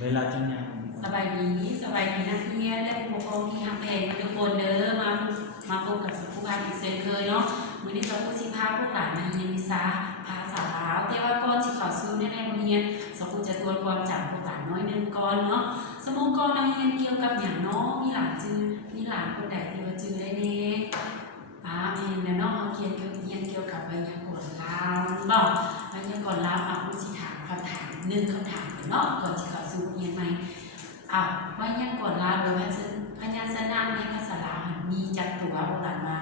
เวลาจังเนี่ยสบายดีนักเรียนและผู้ปกครองที่ทำเพลงทุกคนเด้อมาพบกับสัมภาษณ์อีกเช่นเคยเนาะวันนี้เราพูดสิพาพวกหลานมาเรียนวิชาภาษาลาวแต่ว่าก่อนที่เขาซื้อในโรงเรียนสมบูรจะทวนความจำพวกหลานน้อยนึงก่อนเนาะสมองก่อนนักเรียนเกี่ยวกับอย่างเนาะมีหลานคนใดที่ว่าจื่อได้เน่เห็นนะเนาะเขาเกี่ยวกับไวยากรณ์ลาวเนาะไวยากรณ์ลาวพูดสิถามคำถาม1 คำถามเนาะก่อนที่เขาซื้อเรียนใหม่ไวยากรณ์ลาวโดยพยัญชนะในภาษาลาวมีจักตัวโบราณมา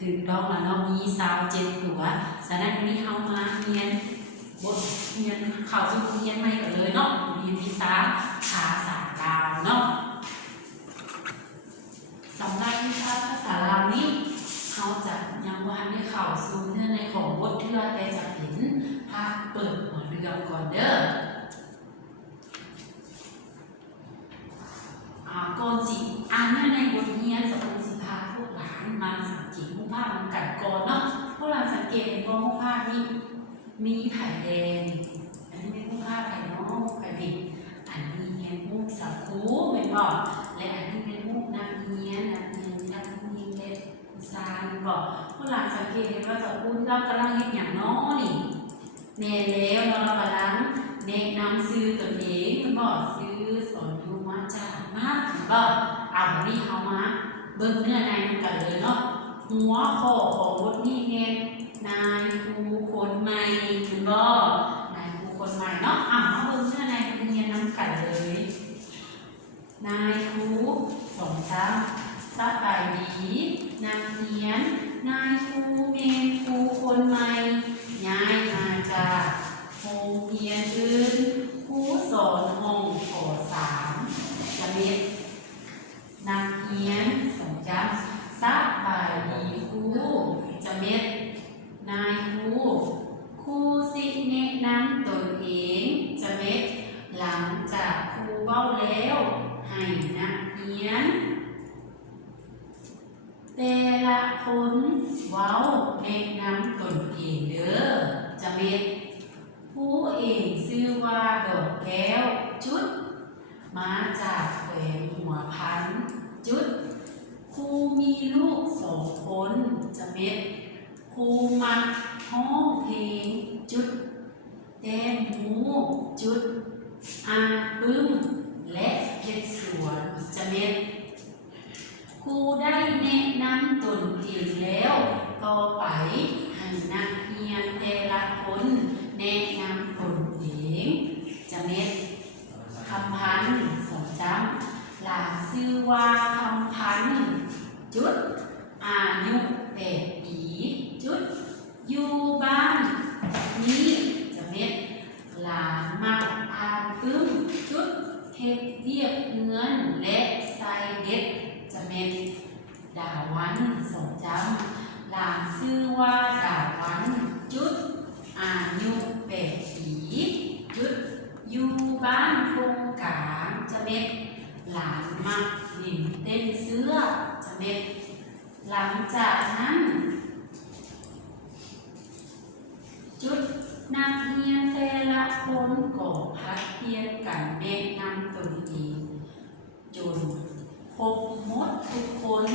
ถึงต้องแล้วเนาะมี27ตัวฉะนั้นวันนี้เฮามาเรียนบทเรียนข่าวสู่เรียนใหม่กันเลยเนาะเรียนวิชาภาษาลาวเนาะสำหรับวิชาภาษาลาวนี้เขาจะยังวันได้ข่าวสู่เนื้อในของบทเทื่อแต่จะเห็นภาคเปิดหัวเรื่องก่อนเด้อก่อนสิอ่านเนื้อในบทเรียนสมุนสิพาพวกหลานมาสังเกตรูปภาพมันกันก่อนเนาะพวกหลานสังเกตเห็นว่ารูปภาพนี้มีไผ่แดงอันนี้เป็นรูปภาพไผ่น้องไผ่ดิบอันนี้เป็นรูปสักคูเป็นบอกและอันนี้เป็นรูปนางเงี้ยนางเงี้ยเล็กซานบอกพวกหลานสังเกตเห็นว่าสักคูเรากำลังเห็นอย่างน้อนี่แน่แล้วเรากำลังแนะนำซื้อตัวเองมันบอกซื้อสอนดูมาจากมากวันนี้เขามาเบิ่งเนื้อในกันเลยเนาะหัวข้อของบทนี้เน้นนายครูคนใหม่คุณบ่นายครูคนใหม่เนาะมาเบิ่งเนื้อในเรียนนำกันเลยนายครูสองชั้นสบายดีนักเรียนนายครูเป็นครูคนใหม่ย้ายมาจากโรงเรียนอื่นครูสอนห้องป .3 จะเรียนนักเรียนสองจำสบายดีครูจะเม็ดนายครูสิแนะนำตนเองจะเม็ดหลังจากครูเบ้าแล้วให้นักเรียนแต่ละคนเว้าแนะนำตนเองเด้อจะเม็ดผู้เองชื่อว่าดอกแก้วจุดมาจากแขวงหัวพันจุดครูมีลูก2 คนจะเม็ดครูมักห้องเพลงจุดแต้มหูจุดปึ้มและเฮ็ดสวนจะเม็ดครูได้แนะนำตนเองแล้วต่อไปให้นักเรียนแต่ละคนแนะนำตนเองจะเม็ดคำพันสองจำหลานชื่อว่าคำพันจุดอายุ8 ปีจุดอยู่บ้านนี้จะเม็ดหลานมักอ่านปึ้มจุดเฮ็ดเรียบเงินและใส่เด็ดจะเม็ดดาวันสองจำหลานชื่อว่าดาวันจุดอายุ8 ปีจุดอยู่บ้านโครงการจะเม็ดหลานมักดิ่นเต้นเสื้อจะเม็ดหลังจากนั้นจุดนักเรียนแต่ละคนก็พัดเพียนกันแนะนำตนเองจนครบหมดทุกคน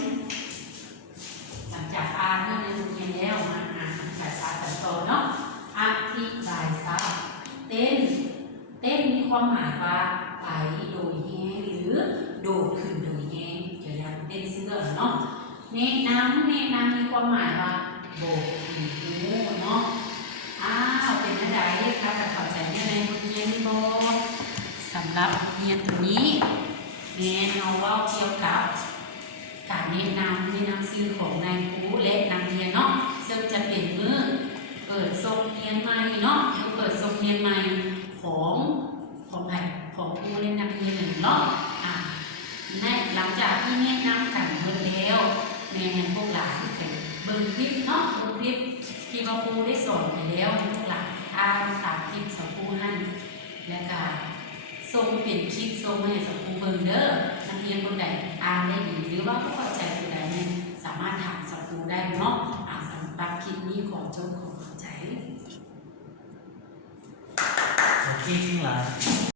หลังจากอ่านในโรงเรียนแล้วมาอ่านภาษาต่อเนาะอธิบายซะเต้นมีความหมายว่าไปโดยแห้หรือโดดขึ้นโดยแห้จะเรียกเต้นเสื้อเนาะแนะนำมีความหมายว่าโบกหูเนาะเป็นอะไรคะจะเข้าใจในบทเรียนบ่สำหรับบทเรียนตัวนี้เรียนเอาว่าเกี่ยวกับการแนะนำชื่อของนายครูและนักเรียนเนาะซึ่งจะเป็นมือเปิดทรงเรียนใหม่เนาะเปิดทรงเรียนใหม่ของครูและนักเรียนเนาะหลังจากที่แนะนำกันเบิ่งแล้วแม่พวกหลานเบิ่งคลิปเนาะดูคลิปที่ครูได้สอนไปแล้วให้พวกหลานอ่านตามคลิปสครูให้และก็ส่งเป็นคลิปส่งให้สครูเบิ่งเด้อนักเรียนคนใดอ่านได้ดีหรือว่าเข้าใจคนใดสามารถถามสครูได้เนาะสำหรับคลิปนี้ขอจบขอเข้าใจโอเคจริงเหรอ